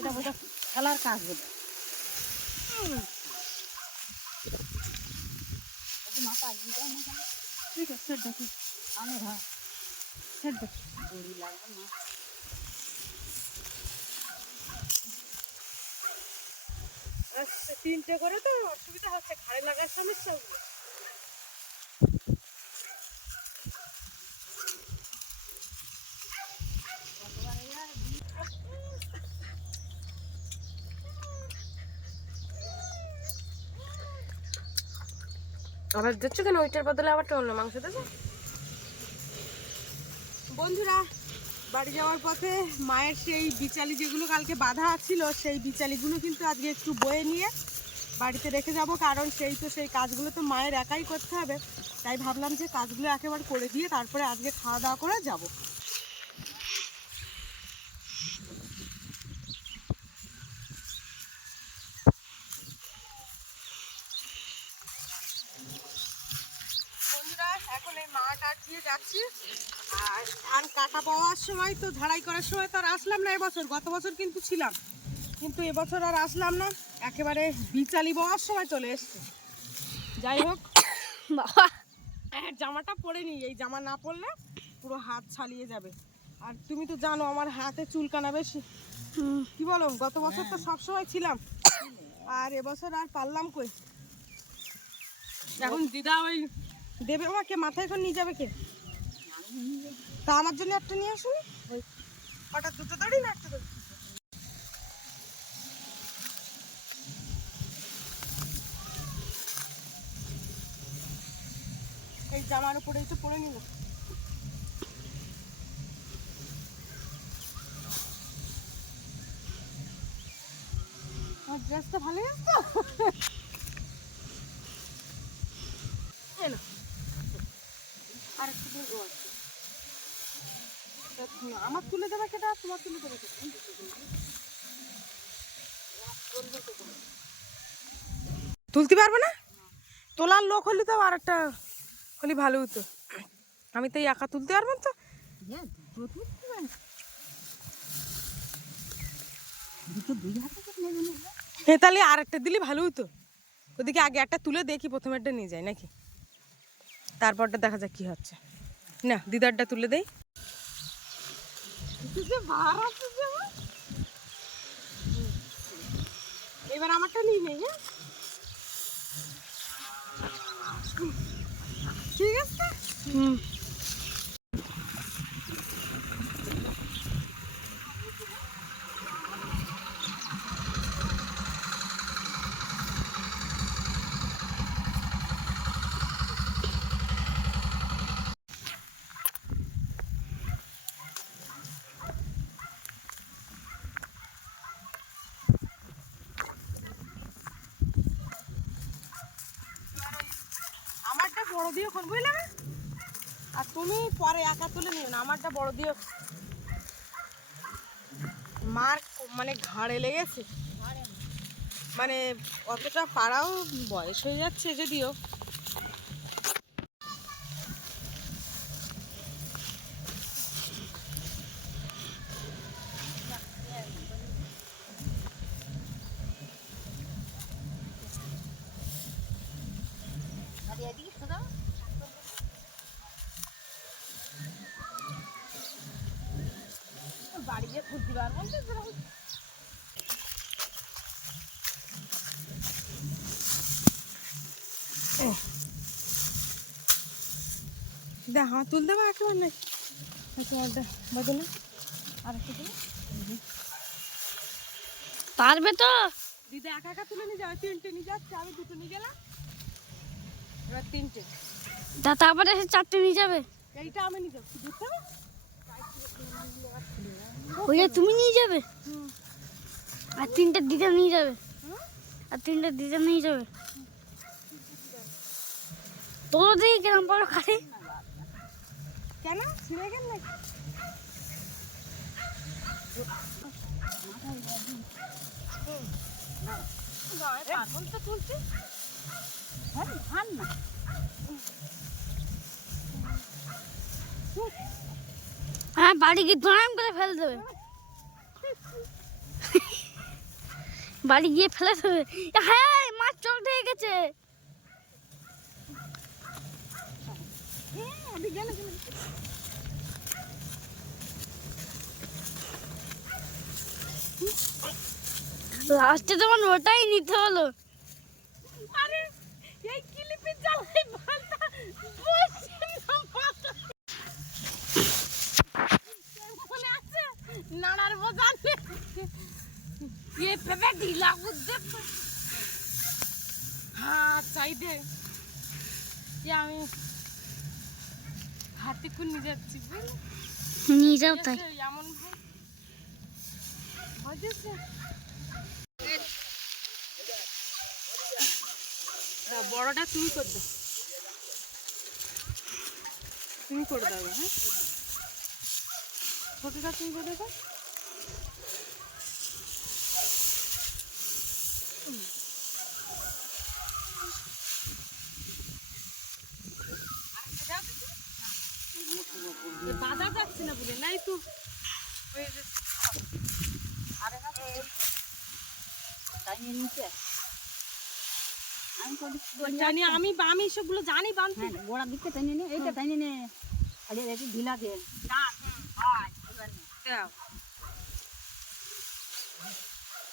এটা বোধহয় খেলার কাজ বোধহয়। মাথা আসবে যায় না কেন? ঠিক আছে ছেড় দেখি আমি হ্যাঁ ছেড় দেখি দড়ি লাগবে না। আচ্ছা 3টে করে তো অসুবিধা হচ্ছে, ঘাড়ে লাগার সমস্যা হবে। আবার দিচ্ছ কেন? ওইটার বদলে আবার অন্য মাংস দিয়েছো? বন্ধুরা, বাড়ি যাওয়ার পথে মায়ের সেই বিচালি যেগুলো কালকে বাঁধা ছিল, সেই বিচালিগুলো কিন্তু আজকে একটু বয়ে নিয়ে বাড়িতে রেখে যাব, কারণ সেই কাজগুলো তো মায়ের একাই করতে হবে। তাই ভাবলাম যে কাজগুলো একেবারে করে দিয়ে তারপরে আজকে খাওয়া দাওয়া করে যাব। বন্ধুরা, এখন এই মাঠ দিয়ে যাচ্ছি। আর ধান কাটা পাওয়ার সময় তো ঝাড়াই করার সময় তো আর আসলাম না এবছর, গত বছর কিন্তু ছিলাম, কিন্তু এবছর আর আসলাম না, একেবারে বিচালি পাওয়ার সময় চলে এসছে। যাই হোক, জামাটা পরে নি, এই জামা না পরলে পুরো হাত ছালিয়ে যাবে। আর তুমি তো জানো আমার হাতে চুলকানা বেশি, কি বলো? গত বছর তো সবসময় ছিলাম, আর এবছর আর পারলাম কই। এখন দিদা ওই দেবে আমাকে, মাথায় এখন নিয়ে যাবে কে? তা আমার জন্য একটা নিয়ে আসুন। ওই হঠাৎ দুটো দড়ি না একটা দড়ি? এই জামার উপরেই তো পরে নিল। আমার ড্রেসটা ভালোই আছে তো? আর একটু দিন আমার তুলে দেবে কেটা, তোমার তুলে দেবে কেটা? তুলতে পারবে না? তোলার লোক হলে তো আর একটা হলে ভালো হতো। আমি তো এই একা তুলতে পারবো তো। তাহলে আর একটা দিলে ভালো হতো। ওদিকে আগে একটা তুলে দেখি, প্রথমে একটা নিয়ে যায় নাকি, তারপরটা দেখা যাক কি হচ্ছে। না, দিদারটা তুলে দেই। এবার আমারটা নিয়ে নেই। হ্যাঁ ঠিক আছে। আমারটা বড় দিয়ে এখন বুঝলে, আর তুমি পরে একা তুলে নিও না, আমারটা বড় দিয়ে। মার মানে ঘাড়ে লেগেছে, মানে অতটা পাড়াও বয়স হয়ে যাচ্ছে যদিও। বাড়ি গিয়ে খুঁজতে পারবো না। দেখো তুল দেবো একেবারে নাকি? তোমারটা বদলে আর একটা দিলে পারবে তো? দিদা একা একা তুলে নিয়ে যাবে। 3টে নিয়ে যাচ্ছে, আমি 2টো নিয়ে গেলাম, এবার 3টে। তারপরে এসে 4টে নিয়ে যাবে। এইটা আমি নিয়ে যাচ্ছি, বুঝতে হবে। ওইটা তুমি নিয়ে যাবে, আর 3টে দিদা নিয়ে যাবে, আর 3টে দিদা নিয়ে যাবে। তোর দেখি কেমন বড় খালি কেন ছিঁড়ে গেল নাকি? তুলছি ধান না, হ্যাঁ বাড়ি গিয়ে ধরাম করে ফেলে দেবে। বাড়ি গিয়ে ফেলে দেবে। হ্যাঁ মাছ চোখ হয়ে গেছে। লাস্টে তোমার ওটাই নিতে হলো। আরে এই ক্লিপের জ্বালায় বালটা বসে না মাথা। মনে আছে নাড়ার বজানে ये पेपे ढीला बुद्धे हाँ চাইদে যে আমি হাতে কোন নিয়ে যাচ্ছি নিয়ে যাও তাই। এমন হয়েছে বড়টা তুমি করে দাও, তুমি করে দাও। হ্যাঁ ছোটটা তুমি করে দাও। বাধা যাচ্ছে না বলে নাই তো জানি আমি আমি সবগুলো জানি বানতে গোড়া দিকে টাইনে নে, এইটা টাইনে নে, খালি একটু ঢিলা দে। দাও।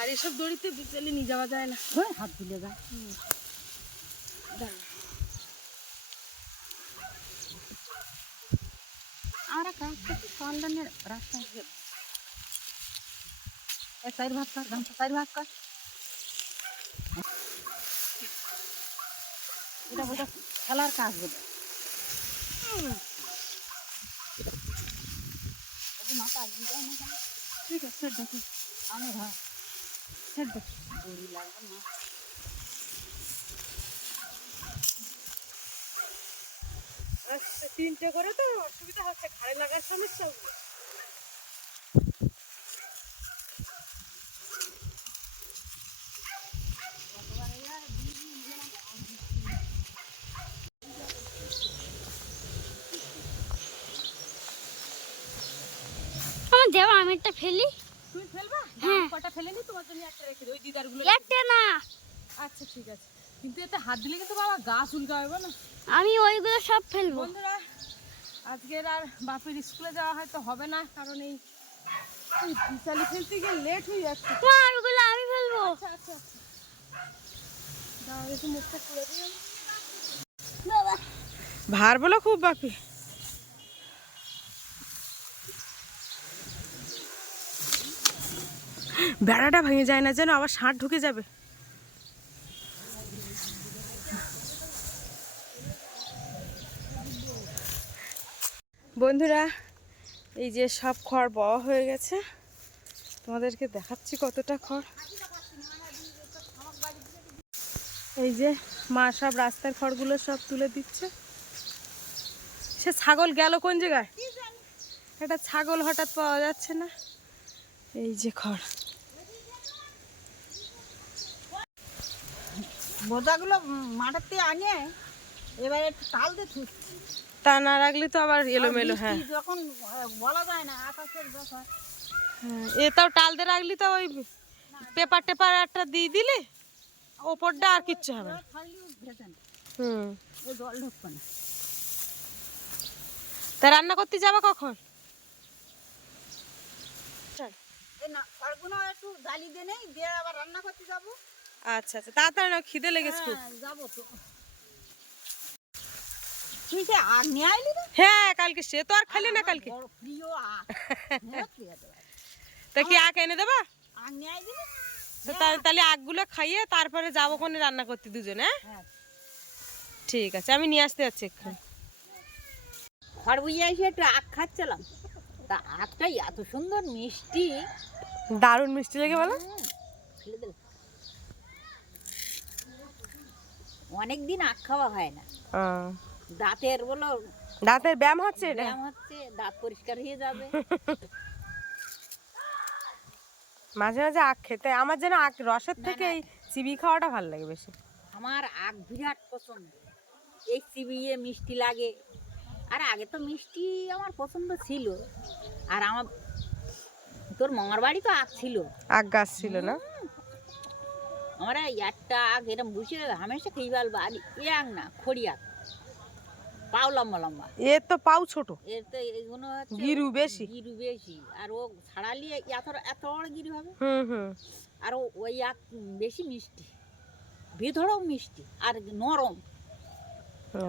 আর এসব দড়িতে বিচলে নিয়ে যাওয়া যায় না। ওই হাত দিলে যা। আমরা কাজ করতে সন্ধানের রাস্তায় গিয়ে এক চার ভাগ কর, গামছা চার ভাগ কর। এটা বোধ খেলার কাজ বোধ। মাথা আসবি যায় না কেন? ঠিক আছে দেখো আমি হ্যাঁ ছেড়ে দেখো দড়ি লাগবে না। আচ্ছা তিনটে করে তো অসুবিধা হচ্ছে, ঘাড়ে লাগার সমস্যা হচ্ছে। আমার দেওয়া আমি একটা ফেলি। তুমি ফেলবা? হ্যাঁ। কটা ফেলে নি তোমার জন্য একটা রেখে দিই, ওই দিদারগুলো। একটা না, আচ্ছা ঠিক আছে, কিন্তু এতে হাত দিলে কিন্তু বাবা গাছ উল্কা হবে না। আমি ওইগুলো সব ফেলবো। বন্ধুরা আজকের আর বাপের স্কুলে যাওয়া হয়তো হবে না, কারণ এই বিচালি ফেলতে গিয়ে লেট হয়ে যাচ্ছে। মা ওইগুলো আমি ফেলবো। আচ্ছা আচ্ছা আচ্ছা দাঁড়া একটু মুখটা খুলে দিই। বাবা ভার বলো খুব বাপি। বেড়াটা ভেঙে যায় না যেন, আবার ষাঁড় ঢুকে যাবে। বন্ধুরা এই যে সব খড় বওয়া হয়ে গেছে, তোমাদেরকে দেখাচ্ছি কতটা খড়। এই যে মা সব রাস্তার খড়গুলো সব তুলে দিচ্ছে। সে ছাগল গেল কোন জায়গায়, একটা ছাগল হঠাৎ পাওয়া যাচ্ছে না। এই যে খড় বোঝাগুলো মাঠের থেকে আনে, এবার একটু তাল দিয়ে থুচ্ছি। তা না রাখলে তো আবার এলোমেলো। হ্যাঁ বৃষ্টি যখন বলা যায় না আকাশের ব্যাপার। হ্যাঁ এটাও টাল দিয়ে রাখলি তো ওই পেপার টেপার একটা দিয়ে দিলে ওপরটা আর কিচ্ছু হবে না। খাইলেও ভেজে না, হুম ও জল ঢুকবে না। তা রান্না করতে যাবা কখন? এই না খড়গুলো একটু জ্বালি দিয়ে নেই, দিয়ে আবার রান্না করতে যাবো। আচ্ছা আচ্ছা তাড়াতাড়ি না, খিদে লেগেছে খুব। হ্যাঁ, যাবো তো। তুই সে আগ নিয়ে আইলি না? হ্যাঁ কালকে সে তো আর খালি না কালকে। বড় প্রিয় আগ। হ্যাঁ, প্রিয় তো। তা কি আখ এনে দেবা? আগ নিয়ে আইলি না? তো তাহলে আখগুলো খাইয়ে তারপরে যাবো কোনে রান্না করতে দুজনে। হ্যাঁ। ঠিক আছে আমি নিয়ে আসতে যাচ্ছি এক্ষুনি। খড় বুঝে এসে একটু আখ খাচ্ছিলাম, তা আখটাই এত সুন্দর মিষ্টি। দারুণ মিষ্টি লেগে বলো। ফেলে দিল। অনেকদিন আখ খাওয়া হয় না, দাঁতের বলো দাঁতের ব্যায়াম হচ্ছে এটা। ব্যায়াম হচ্ছে, দাঁত পরিষ্কার হয়ে যাবে। মাঝে মাঝে আখ খেতে, আমার যেন আখ রসের থেকে এই চিবি খাওয়াটা ভালো লাগে বেশি। আমার আখ বিরাট পছন্দ, এই চিবিয়ে মিষ্টি লাগে। আর আগে তো মিষ্টি আমার পছন্দ ছিল, আর আমার তোর মামার বাড়ি তো আখ ছিল, আগ গাছ ছিল না? আমরা একটা আখ এরম বসে হামেশা খেয়ে ফেলবো। আর এ আখ না, খড়ি আখ, পাও লম্বা লম্বা। এ তো পাও ছোট, এর তো এগুলো হচ্ছে গিরু বেশি। গিরু বেশি, আর ও ছাড়ালি এত এত বড় গিরু হবে। হুম। আর ওই আখ বেশি মিষ্টি, ভিতরেও মিষ্টি আর নরম।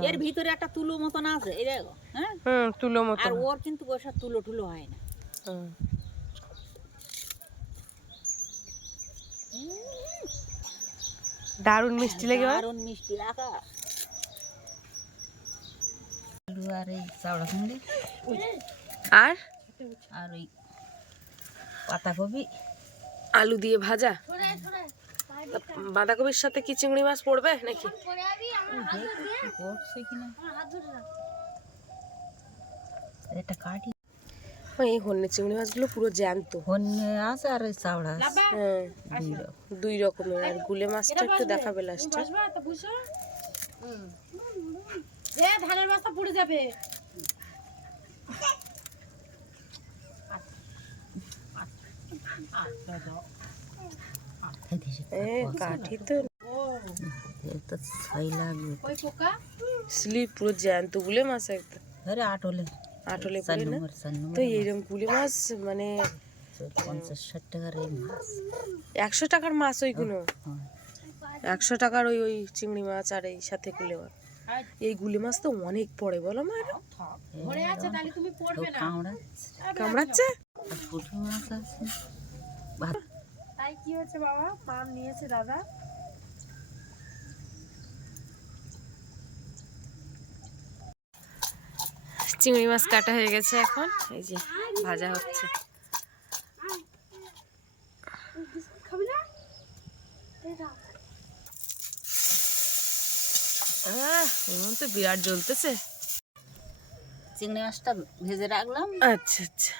এর ভিতরে একটা তুলো মতন আছে, এই দেখো। হ্যাঁ, তুলো মতো। আর ওর কিন্তু ওসব তুলো টুলো হয় না। দারুণ মিষ্টি লাগে। দারুণ মিষ্টি আকা। আলু আর এই চাওড়া কুমড়ি আর আর ওই পাতাকপি, আলু দিয়ে ভাজা। বাঁধাকপির সাথে কি চিংড়ি মাছ পড়বে নাকি? করছে কিনা এটা কাটি। এই হন্যে চিংড়ি মাছগুলো পুরো জ্যান্ত। হন্যে আছে আর ওই চাওড়া আছে। হ্যাঁ, দুই রকমের। আর গুলে মাছটা একটু দেখাবে লাস্টে। ধানের বস্তা পুড়ে যাবে। কাঠি তো তো ছাই লাগবে। স্লিপ পুরো জ্যান্ত গুলে মাছ একদম। আরে আটলে আটলে পড়ে না তো এইরকম গুলে মাছ মানে 50-60 টাকার এই মাছ। 100 টাকার মাছ ওইগুলো। 100 টাকার ওই চিংড়ি মাছ আর এই সাথে গুলে মাছ। এই গুলে মাছ তো অনেক পড়ে বলো মা। কামড়াচ্ছে। পুঁটি মাছ আছে। তাই কি হচ্ছে বাবা? পান নিয়েছে দাদা। চিংড়ি মাছ কাটা হয়ে গেছে, এখন এই যে ভাজা হচ্ছে। উনুন তো বিরাট জ্বলতেছে। চিংড়ি মাছটা ভেজে রাখলাম। আচ্ছা আচ্ছা।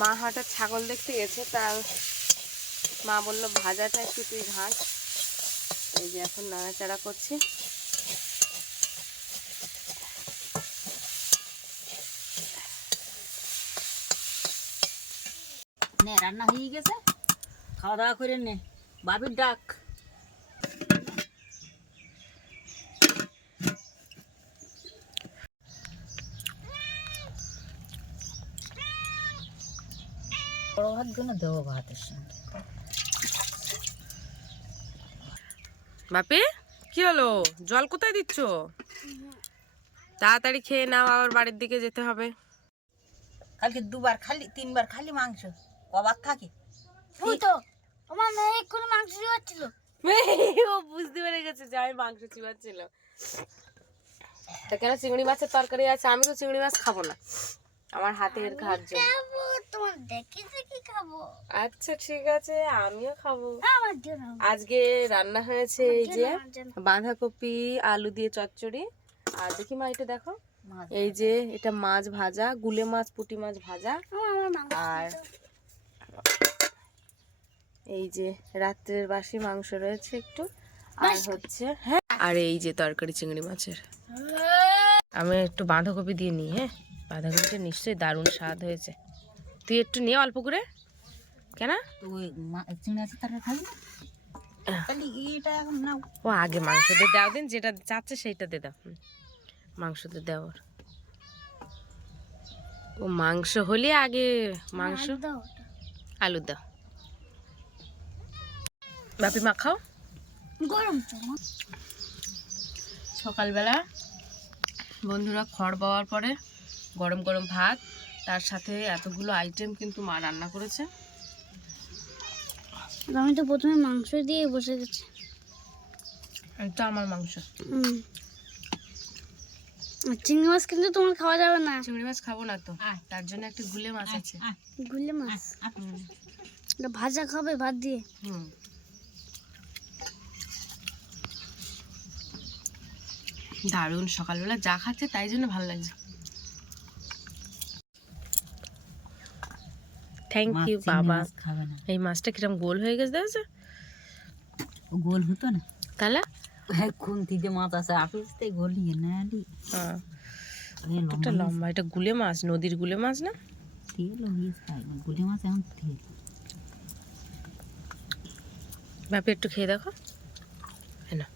মা হাটের ছাগল দেখতে গেছে, তার মা বললো ভাজাটা একটু তুই ঘাট। এই যে এখন নাড়াচাড়া করছি। নে রান্না হয়ে গেছে, খাওয়া দাওয়া করে নে। বাবির ডাক। বড় ভাত গুলো দেবো ভাতের সঙ্গে। বাপি কি হলো? জল কোথায় দিচ্ছ? তাড়াতাড়ি খেয়ে নাও, আবার বাড়ির দিকে যেতে হবে। কালকে 2বার খালি 3বার খালি মাংস, কবার থাকে? ওই তো আমার মেয়ে কোনো মাংস দিচ্ছিল। ও বুঝতে পেরে গেছে যে আমি মাংস চিবাচ্ছিল। তা কেন চিংড়ি মাছের তরকারি আছে? আমি তো চিংড়ি মাছ খাবো না, আমার হাতের ঘাট জন্য। তোমার দেখি দেখি খাবো। আচ্ছা ঠিক আছে, আমিও খাবো। আমার জন্য আজকে রান্না হয়েছে এই যে বাঁধাকপি আলু দিয়ে চচ্চড়ি। আর দেখি মা এটা দেখো, এই যে এটা মাছ ভাজা, গুলে মাছ পুঁটি মাছ ভাজা। আর এই যে রাত্রের বাসি মাংস রয়েছে একটু, আর হচ্ছে হ্যাঁ, আর এই যে তরকারি চিংড়ি মাছের। আমি একটু বাঁধাকপি দিয়ে নিই। হ্যাঁ, বাঁধাকপিটা নিশ্চয়ই দারুণ স্বাদ হয়েছে। তুই একটু নিয়ে অল্প করে। কেন? ওই চিংড়ি মাছের তরকারি খাবি না? তাহলে এটা এখন নাও। ও আগে মাংস দিয়ে দাও, দিন যেটা চাচ্ছে সেইটা দিয়ে দাও। মাংস দিয়ে দাও। ও মাংস হলে আগে মাংস, আলু দাও। বাপি মা খাও। গরম সকালবেলা বন্ধুরা খড় পাওয়ার পরে গরম গরম ভাত, তার সাথে এতগুলো আইটেম কিন্তু মা রান্না করেছে। আমি তো প্রথমে মাংস দিয়ে বসে গেছি। এটা আমার মাংস। চিংড়ি মাছ কিন্তু তোমার খাওয়া যাবে না। চিংড়ি মাছ খাবো না তো, তার জন্য একটা গুলে মাছ আছে। গুলে মাছ ভাজা খাবে ভাত দিয়ে। দারুণ, সকালবেলা যা খাচ্ছে তাই জন্য ভালো লাগছে। থ্যাংক মাছ, ইউ চিংড়ি বাবা। মাছ খাবে না। এই মাছটা কিরম গোল হয়ে গেছে দেখেছো? ও গোল হতো না, তাহলে খুন্তি যে মাছ আছে আপিসতে গলিয়ে না আলি হ্যাঁ, এই এটা লম্বা, এটা গুলে মাছ, নদীর গুলে মাছ না? তেল লাগিয়ে খাই না, গুলি মাছ এখন তেল। বাপি একটু খেয়ে দেখো। না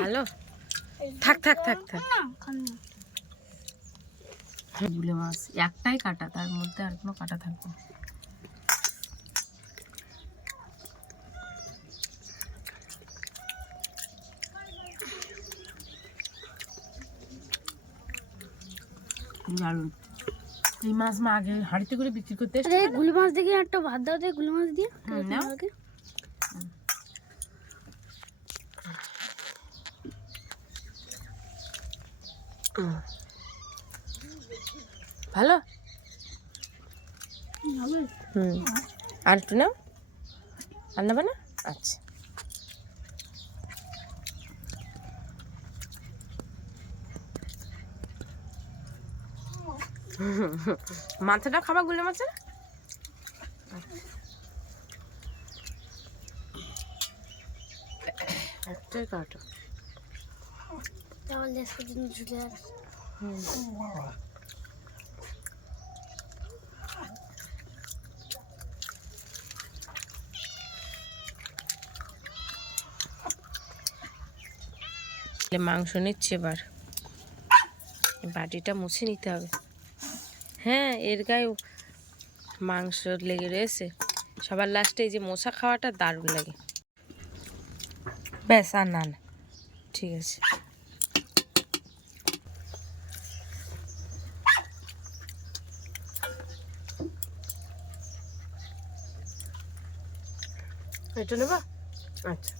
ভালো, থাক থাক থাক থাক। গুলে মাছ একটাই কাটা, তার মধ্যে আর কোনো কাটা থাকবে না। দারুণ। এই মাছ মা আগে হাঁড়িতে করে বিক্রি করতে এসছে। আরে গুলি মাছ দেখে একটা ভাত দাও তো, গুলি মাছ দিয়ে নাও। আমাকে। ভালো। আর একটু নাও, আর নেবে না? আচ্ছা। মাথাটা খাবা গুলে মাছের? একটাই কাটো। তাহলে আজকের জন্য ঝুলে আছে। মাংস নিচ্ছে এবার, বাটিটা মুছে নিতে হবে। হ্যাঁ, এর গায়ে মাংস লেগে রয়েছে। সবার লাস্টে এই যে মশা খাওয়াটা দারুণ লাগে। ব্যাস, আর না না, ঠিক আছে। এটা নেবা? আচ্ছা।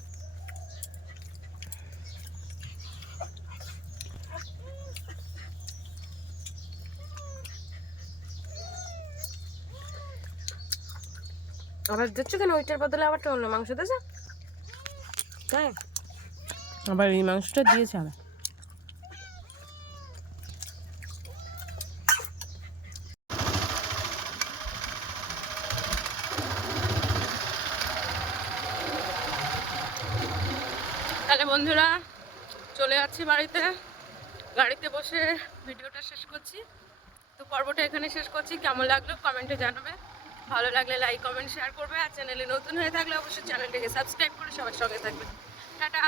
আবার দিচ্ছ কেন? ওইটার বদলে আবার অন্য মাংস দিয়েছে? তাই আবার এই মাংসটা দিয়েছে আবার। তাহলে বন্ধুরা চলে যাচ্ছি বাড়িতে, গাড়িতে বসে ভিডিওটা শেষ করছি। তো পর্বটা এখানে শেষ করছি। কেমন লাগলো কমেন্টে জানাবে, ভালো লাগলে লাইক কমেন্ট শেয়ার করবে, আর চ্যানেলে নতুন হয়ে থাকলে অবশ্যই চ্যানেলটাকে সাবস্ক্রাইব করে সবার সঙ্গে থাকবে। টাটা।